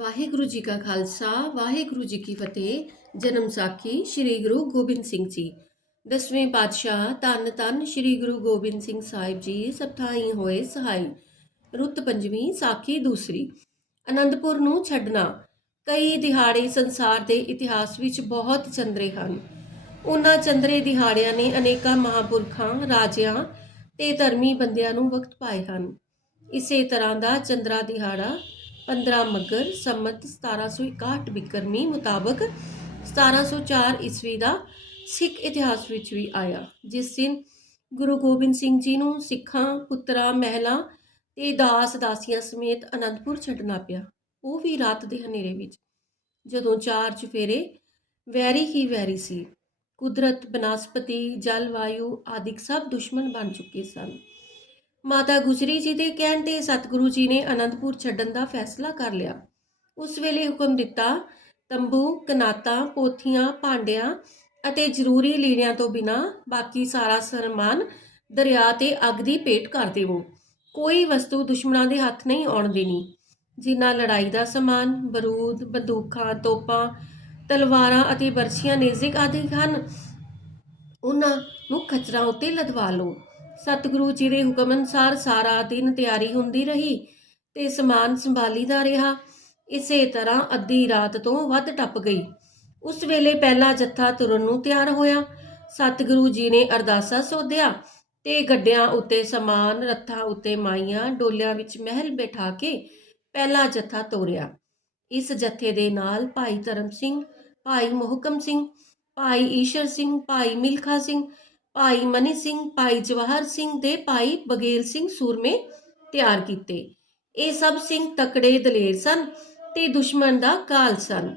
ਵਾਹਿਗੁਰੂ ਜੀ ਕਾ ਖਾਲਸਾ, ਵਾਹਿਗੁਰੂ ਜੀ ਕੀ ਫਤਿਹ। ਜਨਮ ਸਾਖੀ ਸ੍ਰੀ ਗੁਰੂ ਗੋਬਿੰਦ ਸਿੰਘ ਜੀ। ਦਸਵੇਂ ਪਾਤਸ਼ਾਹ ਧੰਨ ਧੰਨ ਸ੍ਰੀ ਗੁਰੂ ਗੋਬਿੰਦ ਸਿੰਘ ਸਾਹਿਬ ਜੀ ਸਭਥਾਈ ਹੋਏ ਸਹਾਈ। ਰੁੱਤ ਪੰਜਵੀਂ ਸਾਖੀ ਦੂਸਰੀ। ਅਨੰਦਪੁਰ ਨੂੰ ਛੱਡਣਾ। ਕਈ ਦਿਹਾੜੇ ਸੰਸਾਰ ਦੇ ਇਤਿਹਾਸ ਵਿੱਚ ਬਹੁਤ ਚੰਦਰੇ ਹਨ। ਉਹਨਾਂ ਚੰਦਰੇ ਦਿਹਾੜਿਆਂ ਨੇ ਅਨੇਕਾਂ ਮਹਾਪੁਰਖਾਂ, ਰਾਜਿਆਂ ਤੇ ਧਰਮੀ ਬੰਦਿਆਂ ਨੂੰ ਵਕਤ ਪਾਏ ਹਨ। ਇਸੇ ਤਰ੍ਹਾਂ ਦਾ ਚੰਦਰਾ ਦਿਹਾੜਾ 15 ਮੱਗਰ ਸੰਮਤ 1761 ਬਿਕਰਮੀ ਮੁਤਾਬਕ 1704 ਈਸਵੀ ਦਾ ਸਿੱਖ ਇਤਿਹਾਸ ਵਿੱਚ ਵੀ ਆਇਆ, ਜਿਸ ਦਿਨ ਗੁਰੂ ਗੋਬਿੰਦ ਸਿੰਘ ਜੀ ਨੂੰ ਸਿੱਖਾਂ, ਪੁੱਤਰਾਂ, ਮਹਿਲਾ ਤੇ ਦਾਸ ਦਾਸੀਆਂ ਸਮੇਤ ਅਨੰਦਪੁਰ ਛੱਡਣਾ ਪਿਆ। ਉਹ ਵੀ ਰਾਤ ਦੇ ਹਨੇਰੇ ਵਿੱਚ, ਜਦੋਂ ਚਾਰ ਚੁਫੇਰੇ ਵੈਰੀ ਹੀ ਵੈਰੀ ਸੀ, ਕੁਦਰਤ, ਬਨਸਪਤੀ, ਜਲਵਾਯੂ ਆਦਿਕ ਸਭ ਦੁਸ਼ਮਣ ਬਣ ਚੁੱਕੇ ਸਨ। ਮਾਤਾ ਗੁਜਰੀ ਜੀ ਦੇ ਕਹਿਣ ਤੇ ਸਤਿਗੁਰੂ ਜੀ ਨੇ ਅਨੰਦਪੁਰ ਛੱਡਣ ਦਾ ਫੈਸਲਾ ਕਰ ਲਿਆ। ਉਸ ਵੇਲੇ ਹੁਕਮ ਦਿੱਤਾ, ਤੰਬੂ, ਕਨਾਤਾਂ, ਪੋਥੀਆਂ, ਭਾਂਡਿਆਂ ਅਤੇ ਜ਼ਰੂਰੀ ਲੀੜਿਆਂ ਤੋਂ ਬਿਨਾ ਬਾਕੀ ਸਾਰਾ ਸਨਮਾਨ ਦਰਿਆ ਤੇ ਅੱਗ ਦੀ ਭੇਟ ਕਰ ਦੇਵੋ। ਕੋਈ ਵਸਤੂ ਦੁਸ਼ਮਣਾਂ ਦੇ ਹੱਥ ਨਹੀਂ ਆਉਣ ਦੇਣੀ। ਜਿਨ੍ਹਾਂ ਲੜਾਈ ਦਾ ਸਮਾਨ, ਬਰੂਦ, ਬੰਦੂਕਾਂ, ਤੋਪਾਂ, ਤਲਵਾਰਾਂ ਅਤੇ ਬਰਛੀਆਂ ਨੇਜ਼ਿਕ ਆਦਿ ਹਨ, ਉਹਨਾਂ ਨੂੰ ਖਚਰਾਂ ਉੱਤੇ ਲਦਵਾ ਲਓ। ਸਤਿਗੁਰੂ ਜੀ ਦੇ ਹੁਕਮ ਅਨੁਸਾਰ ਸਾਰਾ ਦਿਨ ਤਿਆਰੀ ਹੁੰਦੀ ਰਹੀ ਤੇ ਸਮਾਨ ਸੰਭਾਲੀਦਾ ਰਿਹਾ। ਇਸੇ ਤਰ੍ਹਾਂ ਅੱਧੀ ਰਾਤ ਤੋਂ ਵੱਧ ਟੱਪ ਗਈ। ਉਸ ਵੇਲੇ ਪਹਿਲਾ ਜੱਥਾ ਤੁਰਨ ਨੂੰ ਤਿਆਰ ਹੋਇਆ। ਸਤਿਗੁਰੂ ਜੀ ਨੇ ਅਰਦਾਸਾ ਸੋਧਿਆ ਤੇ ਗੱਡਿਆਂ ਉੱਤੇ ਸਮਾਨ, ਰੱਥਾਂ ਉੱਤੇ ਮਾਈਆਂ, ਡੋਲਿਆਂ ਵਿੱਚ ਮਹਿਲ ਬਿਠਾ ਕੇ ਪਹਿਲਾ ਜੱਥਾ ਤੋਰਿਆ। ਇਸ ਜੱਥੇ ਦੇ ਨਾਲ ਭਾਈ ਧਰਮ ਸਿੰਘ, ਭਾਈ ਮੋਹਕਮ ਸਿੰਘ, ਭਾਈ ਈਸ਼ਰ ਸਿੰਘ, ਭਾਈ ਮਿਲਖਾ ਸਿੰਘ ਭਾਈ ਮਨੀ ਸਿੰਘ, ਭਾਈ ਜਵਾਹਰ ਸਿੰਘ ਤੇ ਭਾਈ ਬਗੇਲ ਸਿੰਘ ਸੂਰਮੇ ਤਿਆਰ ਕੀਤੇ। ਇਹ ਸਭ ਸਿੰਘ ਤਕੜੇ ਦਲੇਰ ਸਨ ਤੇ ਦੁਸ਼ਮਣ ਦਾ ਕਾਲ ਸਨ।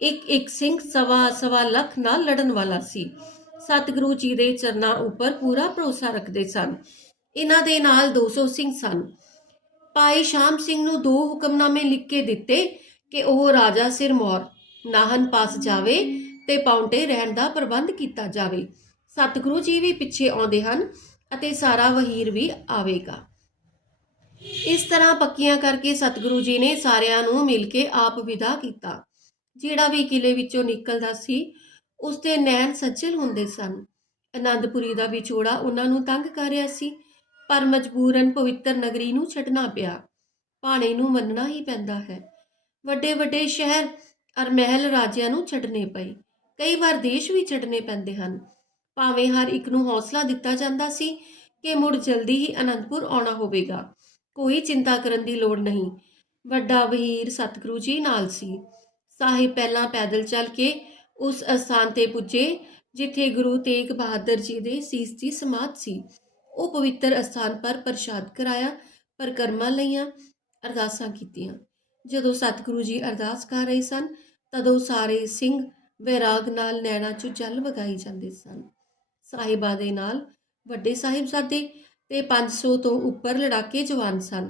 ਇੱਕ ਇੱਕ ਸਿੰਘ ਸਵਾ ਸਵਾ ਲੱਖ ਨਾਲ ਲੜਨ ਵਾਲਾ ਸੀ। ਸਤਿਗੁਰੂ ਜੀ ਦੇ ਚਰਨਾਂ ਉੱਪਰ ਪੂਰਾ ਭਰੋਸਾ ਰੱਖਦੇ ਸਨ। ਇਹਨਾਂ ਦੇ ਨਾਲ 200 ਸਿੰਘ ਸਨ। ਭਾਈ ਸ਼ਾਮ ਸਿੰਘ ਨੂੰ ਦੋ ਹੁਕਮਨਾਮੇ ਲਿਖ ਕੇ ਦਿੱਤੇ ਕਿ ਉਹ ਰਾਜਾ ਸਿਰਮੌਰ, ਨਾਹਨ ਪਾਸ ਜਾਵੇ ਤੇ ਪਾਉਂਟੇ ਰਹਿਣ ਦਾ ਪ੍ਰਬੰਧ ਕੀਤਾ ਜਾਵੇ। ਸਤਿਗੁਰੂ ਜੀ ਵੀ ਪਿੱਛੇ ਆਉਂਦੇ ਹਨ ਅਤੇ ਸਾਰਾ ਵਹੀਰ ਵੀ ਆਵੇਗਾ। ਇਸ ਤਰ੍ਹਾਂ ਪੱਕੀਆਂ ਕਰਕੇ ਸਤਿਗੁਰੂ ਜੀ ਨੇ ਸਾਰਿਆਂ ਨੂੰ ਮਿਲ ਕੇ ਆਪ ਵਿਦਾ ਕੀਤਾ। ਜਿਹੜਾ ਵੀ ਕਿਲੇ ਵਿੱਚੋਂ ਨਿਕਲਦਾ ਸੀ, ਉਸ ਦੇ ਨੈਣ ਸੱਜਲ ਹੁੰਦੇ ਸਨ। ਆਨੰਦਪੁਰੀ ਦਾ ਵਿਛੋੜਾ ਉਹਨਾਂ ਨੂੰ ਤੰਗ ਕਰ ਰਿਹਾ ਸੀ, ਪਰ ਮਜਬੂਰਨ ਪਵਿੱਤਰ ਨਗਰੀ ਨੂੰ ਛੱਡਣਾ ਪਿਆ। ਭਾਣੇ ਨੂੰ ਮੰਨਣਾ ਹੀ ਪੈਂਦਾ ਹੈ। ਵੱਡੇ ਵੱਡੇ ਸ਼ਹਿਰ ਅਰ ਮਹਿਲ ਰਾਜਿਆਂ ਨੂੰ ਛੱਡਨੇ ਪਏ। ਕਈ ਵਾਰ ਦੇਸ਼ ਵੀ ਛੱਡਨੇ ਪੈਂਦੇ ਹਨ। ਭਾਵੇਂ ਹਰ ਇੱਕ ਨੂੰ ਹੌਸਲਾ ਦਿੱਤਾ ਜਾਂਦਾ ਸੀ ਕਿ ਮੁੜ ਜਲਦੀ ਹੀ ਅਨੰਦਪੁਰ ਆਉਣਾ ਹੋਵੇਗਾ। ਕੋਈ ਚਿੰਤਾ ਕਰਨ ਦੀ ਲੋੜ ਨਹੀਂ। ਵੱਡਾ ਵਹੀਰ ਸਤਿਗੁਰੂ ਜੀ ਨਾਲ ਸੀ। ਸਾਹਿਬ ਪਹਿਲਾਂ ਪੈਦਲ ਚੱਲ ਕੇ ਉਸ ਅਸਥਾਨ ਤੇ ਪੁੱਜੇ, ਜਿੱਥੇ ਗੁਰੂ ਤੇਗ ਬਹਾਦਰ ਜੀ ਦੇ ਸੀਸ ਦੀ ਸਮਾਧ ਸੀ। ਉਹ ਪਵਿੱਤਰ ਅਸਥਾਨ ਪਰ ਪ੍ਰਸ਼ਾਦ ਕਰਾਇਆ, ਪਰਕਰਮਾਂ ਲਈਆਂ, ਅਰਦਾਸਾਂ ਕੀਤੀਆਂ। ਜਦੋਂ ਸਤਿਗੁਰੂ ਜੀ ਅਰਦਾਸ ਕਰ ਰਹੇ ਸਨ, ਤਦੋਂ ਸਾਰੇ ਸਿੰਘ ਵੈਰਾਗ ਨਾਲ ਨੈਣਾ ਚੋਂ ਜਲ ਵਗਾਈ ਜਾਂਦੇ ਸਨ। ਸਾਹਿਬਾਂ ਦੇ ਨਾਲ ਵੱਡੇ ਸਾਹਿਬਜ਼ਾਦੇ ਤੇ 500 ਤੋਂ ਉੱਪਰ ਲੜਾਕੇ ਜਵਾਨ ਸਨ।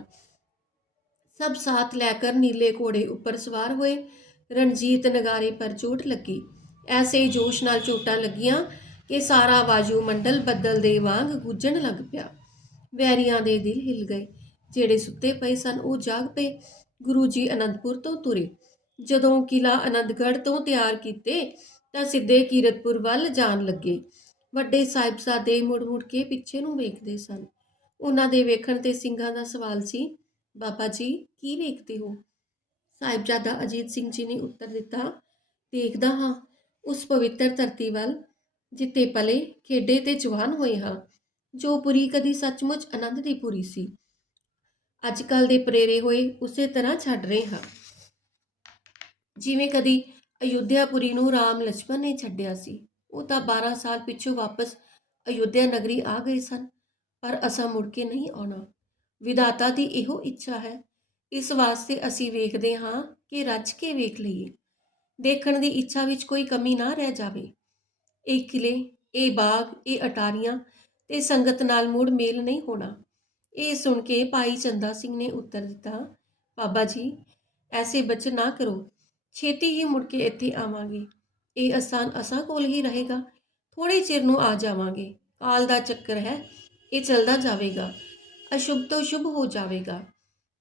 ਸਭ ਸਾਥ ਲੈ ਕਰ ਨੀਲੇ ਘੋੜੇ ਉੱਪਰ ਸਵਾਰ ਹੋਏ। ਰਣਜੀਤ ਨਗਾਰੇ ਪਰ ਚੋਟ ਲੱਗੀ। ਐਸੇ ਜੋਸ਼ ਨਾਲ ਚੋਟਾਂ ਲੱਗੀਆਂ ਕਿ ਸਾਰਾ ਵਾਯੂ ਮੰਡਲ ਬੱਦਲ ਦੇ ਵਾਂਗ ਗੁੱਜਣ ਲੱਗ ਪਿਆ। ਵੈਰੀਆਂ ਦੇ ਦਿਲ ਹਿਲ ਗਏ। ਜਿਹੜੇ ਸੁੱਤੇ ਪਏ ਸਨ ਉਹ ਜਾਗ ਪਏ। ਗੁਰੂ ਜੀ ਅਨੰਦਪੁਰ ਤੋਂ ਤੁਰੇ। ਜਦੋਂ ਕਿਲਾ ਅਨੰਦਗੜ੍ਹ ਤੋਂ ਤਿਆਰ ਕੀਤੇ ਤਾਂ ਸਿੱਧੇ ਕੀਰਤਪੁਰ ਵੱਲ ਜਾਣ ਲੱਗੇ। ਵੱਡੇ ਸਾਹਿਬਜ਼ਾਦੇ ਮੁੜ-ਮੁੜ ਕੇ ਪਿੱਛੇ ਨੂੰ ਵੇਖਦੇ ਸਨ। ਉਹਨਾਂ ਦੇ ਵੇਖਣ ਤੇ ਸਿੰਘਾਂ ਦਾ ਸਵਾਲ ਸੀ, ਬਾਬਾ ਜੀ, ਕੀ ਵੇਖਦੇ ਹੋ? ਸਾਹਿਬਜ਼ਾਦਾ ਅਜੀਤ ਸਿੰਘ ਜੀ ਨੇ ਉੱਤਰ ਦਿੱਤਾ, ਦੇਖਦਾ ਹਾਂ, ਉਸ ਪਵਿੱਤਰ ਧਰਤੀ ਵੱਲ, ਜਿੱਥੇ ਪਲੇ ਖੇਡੇ ਤੇ ਜਵਾਨ ਹੋਏ ਹਾਂ, ਜੋ ਪੁਰੀ ਕਦੀ ਸੱਚਮੁੱਚ ਆਨੰਦ ਦੀ ਪੁਰੀ ਸੀ। ਅੱਜ ਕੱਲ ਦੇ ਪ੍ਰੇਰੇ ਹੋਏ ਉਸੇ ਤਰ੍ਹਾਂ ਛੱਡ ਰਹੇ ਹਾਂ। ਜਿਵੇਂ ਕਦੀ ਅਯੁੱਧਿਆਪੁਰੀ ਨੂੰ ਰਾਮ ਲక్ష్మణ ਨੇ ਛੱਡਿਆ ਸੀ। ਉਹ ਤਾਂ 12 ਸਾਲ ਪਿੱਛੋਂ ਵਾਪਸ ਅਯੁੱਧਿਆ ਨਗਰੀ ਆ ਗਏ ਸਨ, ਪਰ ਅਸਾਂ ਮੁੜ ਕੇ ਨਹੀਂ ਆਉਣਾ। ਵਿਦਾਤਾ ਦੀ ਇਹੋ ਇੱਛਾ ਹੈ। ਇਸ ਵਾਸਤੇ ਅਸੀਂ ਵੇਖਦੇ ਹਾਂ ਕਿ ਰੱਜ ਕੇ ਵੇਖ ਲਈਏ। ਦੇਖਣ ਦੀ ਇੱਛਾ ਵਿੱਚ ਕੋਈ ਕਮੀ ਨਾ ਰਹਿ ਜਾਵੇ। ਇਹ ਕਿਲੇ, ਇਹ ਬਾਗ, ਇਹ ਅਟਾਰੀਆਂ ਤੇ ਸੰਗਤ ਨਾਲ ਮੁੜ ਮੇਲ ਨਹੀਂ ਹੋਣਾ। ਇਹ ਸੁਣ ਕੇ ਭਾਈ ਚੰਦਾ ਸਿੰਘ ਨੇ ਉੱਤਰ ਦਿੱਤਾ, ਬਾਬਾ ਜੀ, ਐਸੇ ਬਚ ਨਾ ਕਰੋ। ਛੇਤੀ ਹੀ ਮੁੜ ਕੇ ਇੱਥੇ ਆਵਾਂਗੇ। ਇਹ ਅਸਾਨ ਅਸਾਂ ਕੋਲ ਹੀ ਰਹੇਗਾ। ਥੋੜੇ ਚਿਰ ਨੂੰ ਆ ਜਾਵਾਂਗੇ। ਕਾਲ ਦਾ ਚੱਕਰ ਹੈ, ਇਹ ਚੱਲਦਾ ਜਾਵੇਗਾ। ਅਸ਼ੁਭ ਤੋਂ ਸ਼ੁਭ ਹੋ ਜਾਵੇਗਾ।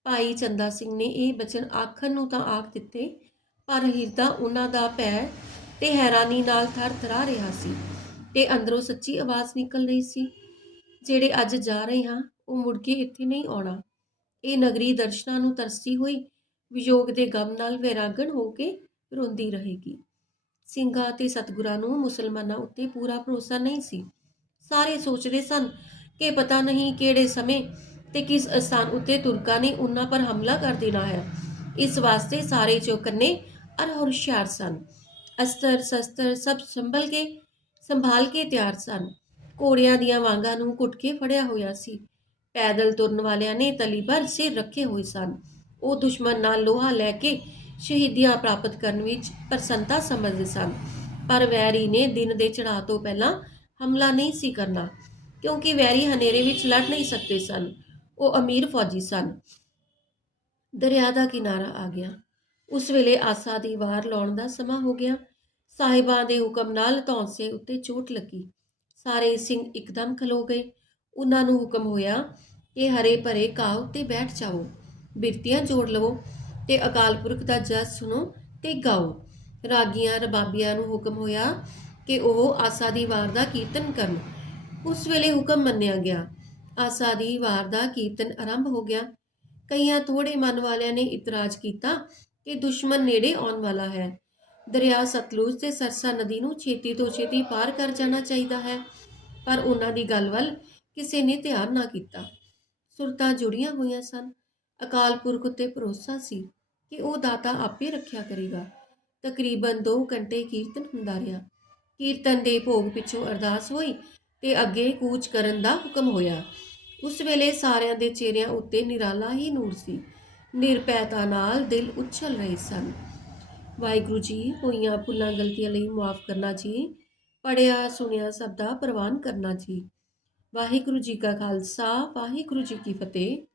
ਭਾਈ ਚੰਦਾ ਸਿੰਘ ਨੇ ਇਹ ਬਚਨ ਆਖਣ ਨੂੰ ਤਾਂ ਆਖ ਦਿੱਤੇ, ਪਰ ਹਿਰਦਾ ਉਹਨਾਂ ਦਾ ਪੈਰ ਤੇ ਹੈਰਾਨੀ ਨਾਲ ਥਰ-ਥਰਾ ਰਿਹਾ ਸੀ ਤੇ ਅੰਦਰੋਂ ਸੱਚੀ ਆਵਾਜ਼ ਨਿਕਲ ਰਹੀ ਸੀ, ਜਿਹੜੇ ਅੱਜ ਜਾ ਰਹੇ ਹਾਂ, ਉਹ ਮੁੜ ਕੇ ਇੱਥੇ ਨਹੀਂ ਆਉਣਾ। ਇਹ ਨਗਰੀ ਦਰਸ਼ਨਾਂ ਨੂੰ ਤਰਸੀ ਹੋਈ ਵਿਯੋਗ ਦੇ ਗਮ ਨਾਲ ਵੈਰਾਗਣ ਹੋ ਕੇ ਰੋਂਦੀ ਰਹੇਗੀ। ਸਿੰਘਾਂ ਤੇ ਸਤਿਗੁਰਾਂ ਨੂੰ ਮੁਸਲਮਾਨਾਂ ਉੱਤੇ ਪੂਰਾ ਭਰੋਸਾ ਨਹੀਂ ਸੀ। ਸਾਰੇ ਸੋਚਦੇ ਸਨ ਕਿ ਪਤਾ ਨਹੀਂ ਕਿਹੜੇ ਸਮੇਂ ਤੇ ਕਿਸ ਸਥਾਨ ਉੱਤੇ ਤੁਰਕਾਂ ਨੇ ਉਹਨਾਂ ਪਰ ਹਮਲਾ ਕਰ ਦੇਣਾ ਹੈ। ਇਸ ਵਾਸਤੇ ਸਾਰੇ ਚੌਕੰਨੇ ਅਰ ਹੁਸ਼ਿਆਰ ਸਨ। ਅਸਤਰ ਸ਼ਸਤਰ ਸਭ ਸੰਭਲ ਕੇ, ਸੰਭਾਲ ਕੇ ਤਿਆਰ ਸਨ। ਘੋੜਿਆਂ ਦੀਆਂ ਵਾਂਗਾਂ ਨੂੰ ਘੁੱਟ ਕੇ ਫੜਿਆ ਹੋਇਆ ਸੀ। ਪੈਦਲ ਤੁਰਨ ਵਾਲਿਆਂ ਨੇ ਤਲੀ ਪਰ ਸਿਰ ਰੱਖੇ ਹੋਏ ਸਨ। ਉਹ ਦੁਸ਼ਮਣ ਨਾਲ ਲੋਹਾ ਲੈ ਕੇ ਸ਼ਹੀਦੀਆਂ ਪ੍ਰਾਪਤ ਕਰਨ ਵਿੱਚ ਪ੍ਰਸੰਨਤਾ ਸਮਝਦੇ ਸਨ। ਪਰ ਵੈਰੀ ਨੇ ਦਿਨ ਦੇ ਚੜ੍ਹਾਅ ਤੋਂ ਪਹਿਲਾਂ ਹਮਲਾ ਨਹੀਂ ਸੀ ਕਰਨਾ, ਕਿਉਂਕਿ ਵੈਰੀ ਹਨੇਰੇ ਵਿੱਚ ਲੜ ਨਹੀਂ ਸਕਦੇ ਸਨ। ਉਹ ਅਮੀਰ ਫੌਜੀ ਸਨ। ਦਰਿਆ ਦਾ ਕਿਨਾਰਾ ਆ ਗਿਆ। ਉਸ ਵੇਲੇ ਆਸਾ ਦੀ ਵਾਰ ਲਾਉਣ ਦਾ ਸਮਾਂ ਹੋ ਗਿਆ। ਸਾਹਿਬਾਂ ਦੇ ਹੁਕਮ ਨਾਲ ਧੌਂਸੇ ਉੱਤੇ ਚੋਟ ਲੱਗੀ। ਸਾਰੇ ਸਿੰਘ ਇੱਕਦਮ ਖਲੋ ਗਏ। ਉਹਨਾਂ ਨੂੰ ਹੁਕਮ ਹੋਇਆ ਕਿ ਹਰੇ ਭਰੇ ਘਾਹ ਉੱਤੇ ਬੈਠ ਜਾਓ। ਬਿਰਤੀਆਂ ਜੋੜ ਲਵੋ। ਤੇ ਅਕਾਲ ਪੁਰਖ ਦਾ ਜਸ ਸੁਣੋ ਤੇ ਗਾਓ। ਰਾਗੀਆਂ ਰਬਾਬੀਆਂ ਨੂੰ ਹੁਕਮ ਹੋਇਆ ਕਿ ਉਹ ਆਸਾ ਦੀ ਵਾਰ ਦਾ ਕੀਰਤਨ ਕਰਨ। ਉਸ ਵੇਲੇ ਹੁਕਮ ਮੰਨਿਆ ਗਿਆ। ਆਸਾ ਦੀ ਵਾਰ ਦਾ ਕੀਰਤਨ ਆਰੰਭ ਹੋ ਗਿਆ। ਕਈਆਂ ਥੋੜੇ ਮਨ ਵਾਲਿਆਂ ਨੇ ਇਤਰਾਜ਼ ਕੀਤਾ ਕਿ ਦੁਸ਼ਮਣ ਨੇੜੇ ਆਉਣ ਵਾਲਾ ਹੈ। ਦਰਿਆ ਸਤਲੁਜ ਤੇ ਸਰਸਾ ਨਦੀ ਨੂੰ ਛੇਤੀ ਤੋਂ ਛੇਤੀ ਪਾਰ ਕਰ ਜਾਣਾ ਚਾਹੀਦਾ ਹੈ। ਪਰ ਉਹਨਾਂ ਦੀ ਗੱਲ ਵੱਲ ਕਿਸੇ ਨੇ ਧਿਆਨ ਨਾ ਕੀਤਾ। ਸੁਰਤਾਂ ਜੁੜੀਆਂ ਹੋਈਆਂ ਸਨ। ਅਕਾਲ ਪੁਰਖ ਉੱਤੇ ਭਰੋਸਾ ਸੀ। ਕਿ ਉਹ ਦਾਤਾ ਆਪੇ ਰੱਖਿਆ ਕਰੇਗਾ। ਤਕਰੀਬਨ 2 ਘੰਟੇ ਕੀਰਤਨ ਹੁੰਦਾ ਰਿਹਾ। ਕੀਰਤਨ ਦੇ ਭੋਗ ਪਿੱਛੋਂ ਅਰਦਾਸ ਹੋਈ ਤੇ ਅੱਗੇ ਕੂਚ ਕਰਨ ਦਾ ਹੁਕਮ ਹੋਇਆ। ਉਸ ਵੇਲੇ ਸਾਰਿਆਂ ਦੇ ਚਿਹਰਿਆਂ ਉੱਤੇ ਨਿਰਾਲਾ ਹੀ ਨੂਰ ਸੀ। ਨਿਰਪੈਤਾ ਨਾਲ ਦਿਲ ਉਛਲ ਰਹੇ ਸਨ। ਵਾਹਿਗੁਰੂ ਜੀ, ਹੋਈਆਂ ਭੁੱਲਾਂ ਗਲਤੀਆਂ ਲਈ ਮਾਫ ਕਰਨਾ ਜੀ। ਪੜਿਆ ਸੁਣਿਆ ਸਭ ਦਾ ਪ੍ਰਵਾਨ ਕਰਨਾ ਜੀ। ਵਾਹਿਗੁਰੂ ਜੀ ਕਾ ਖਾਲਸਾ, ਵਾਹਿਗੁਰੂ ਜੀ ਕੀ ਫਤਿਹ।